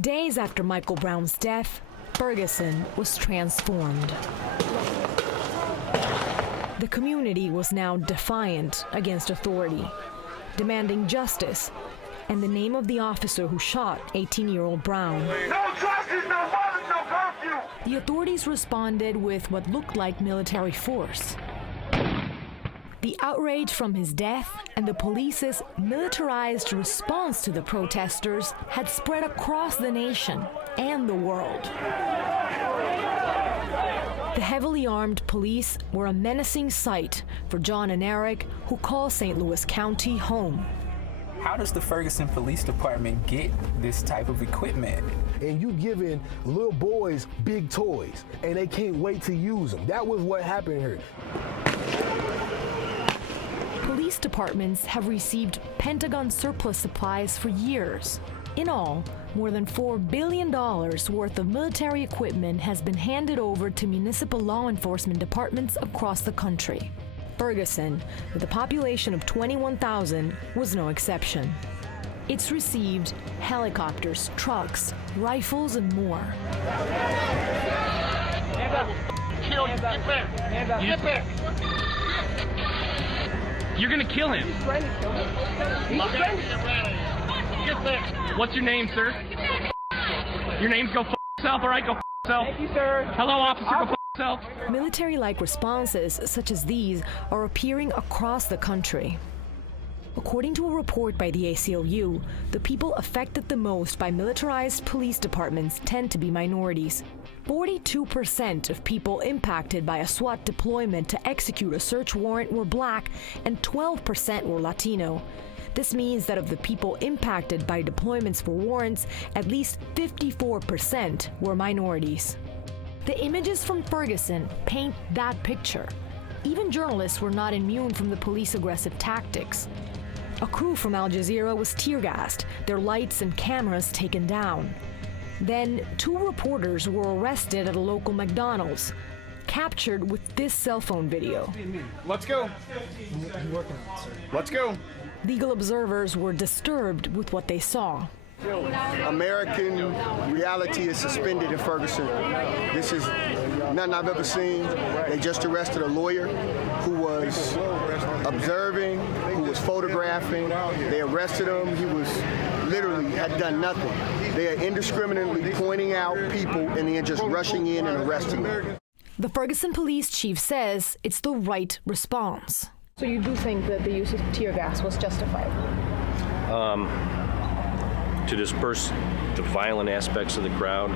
Days after Michael Brown's death, Ferguson was transformed. The community was now defiant against authority, demanding justice and the name of the officer who shot 18-year-old Brown. No justice, no violence, no curfew! The authorities responded with what looked like military force. The outrage from his death and the police's militarized response to the protesters had spread across the nation and the world. The heavily armed police were a menacing sight for John and Eric, who call St. Louis County home. How does the Ferguson Police Department get this type of equipment? And you giving little boys big toys, and they can't wait to use them. That was what happened here. Police departments have received Pentagon surplus supplies for years. In all, more than $4 billion worth of military equipment has been handed over to municipal law enforcement departments across the country. Ferguson, with a population of 21,000, was no exception. It's received helicopters, trucks, rifles, and more. Hands up. Kill you. Get back. Get back. You're gonna kill him. Get back. What's your name, sir? Your name's go f yourself, all right? Go f yourself. Thank you, sir. Hello, officer, go f yourself. Military-like responses such as these are appearing across the country. According to a report by the ACLU, the people affected the most by militarized police departments tend to be minorities. 42% of people impacted by a SWAT deployment to execute a search warrant were Black, and 12% were Latino. This means that of the people impacted by deployments for warrants, at least 54% were minorities. The images from Ferguson paint that picture. Even journalists were not immune from the police aggressive tactics. A crew from Al Jazeera was tear-gassed, their lights and cameras taken down. Then, 2 reporters were arrested at a local McDonald's, captured with this cell phone video. Let's go. Let's go. Legal observers were disturbed with what they saw. American reality is suspended in Ferguson. This is nothing I've ever seen. They just arrested a lawyer who was observing, who was photographing. They arrested him. He was literally had done nothing. They are indiscriminately pointing out people and then just rushing in and arresting them. The Ferguson police chief says it's the right response. So you do think that the use of tear gas was justified? To disperse the violent aspects of the crowd,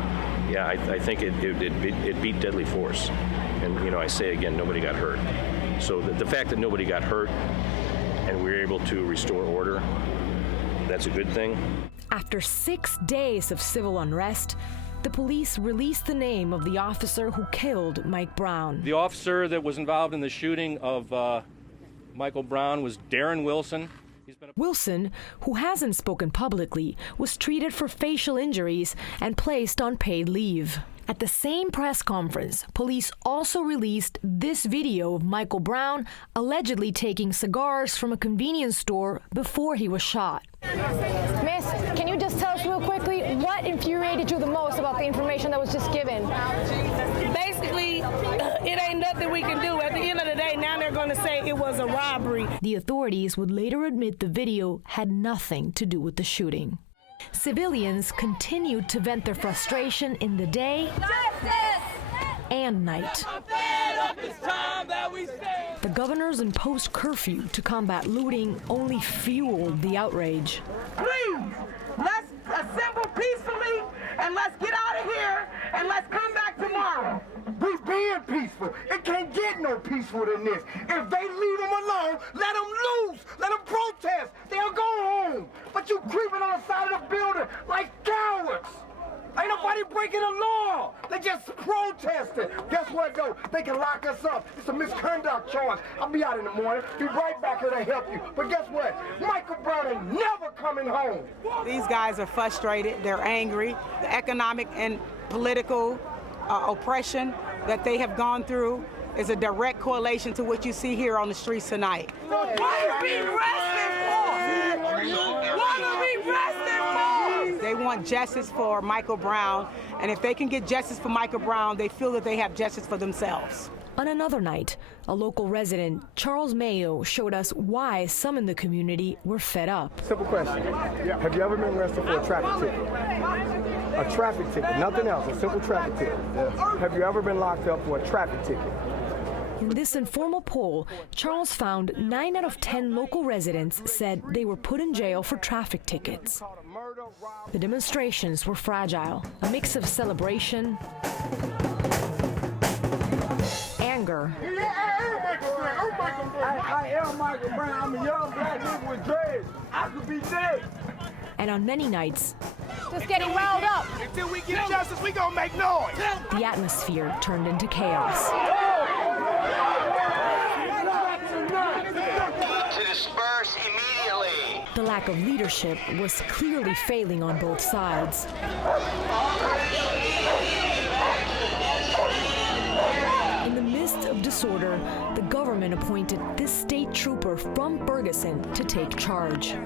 yeah, I think it beat deadly force. And, you know, I say again, nobody got hurt. So the fact that nobody got hurt and we were able to restore order, that's a good thing. After 6 days of civil unrest, the police released the name of the officer who killed Mike Brown. The officer that was involved in the shooting of Michael Brown was Darren Wilson. Wilson, who hasn't spoken publicly, was treated for facial injuries and placed on paid leave. At the same press conference, police also released this video of Michael Brown allegedly taking cigars from a convenience store before he was shot. Miss, can you just tell us real quickly what infuriated you the most about the information that was just given? Basically, it ain't nothing we can do. At the end of the day, now they're going to say it was a robbery. The authorities would later admit the video had nothing to do with the shooting. Civilians continued to vent their frustration in the day and night. The governors imposed curfew to combat looting only fueled the outrage. Please, let's assemble peacefully and let's get out of here and let's come back tomorrow. We're being peaceful. It can't get no peaceful than this. If they leave them alone, let them loose. Let them protest. They'll go home. But you creeping on the side of the building like cowards. Ain't nobody breaking the law. They just protesting. Guess what, though? They can lock us up. It's a misconduct charge. I'll be out in the morning. Be right back here to help you. But guess what? Michael Brown ain't never coming home. These guys are frustrated. They're angry. The economic and political oppression that they have gone through is a direct correlation to what you see here on the streets tonight. What are we arrested for? What are we arrested for? They want justice for Michael Brown, and if they can get justice for Michael Brown, they feel that they have justice for themselves. On another night, a local resident, Charles Mayo, showed us why some in the community were fed up. Simple question. Have you ever been arrested for a traffic ticket? A traffic ticket, nothing else, a simple traffic ticket. Have you ever been locked up for a traffic ticket? In this informal poll, Charles found 9 out of 10 local residents said they were put in jail for traffic tickets. The demonstrations were fragile, a mix of celebration, anger, I am Michael Brown. I'm a young black nigga with dreads. I could be dead. and on many nights, just getting riled up. Until we get justice, we gonna make noise. the atmosphere turned into chaos. To disperse immediately. The lack of leadership was clearly failing on both sides. In the midst of disorder, the government appointed this state trooper from Ferguson to take charge.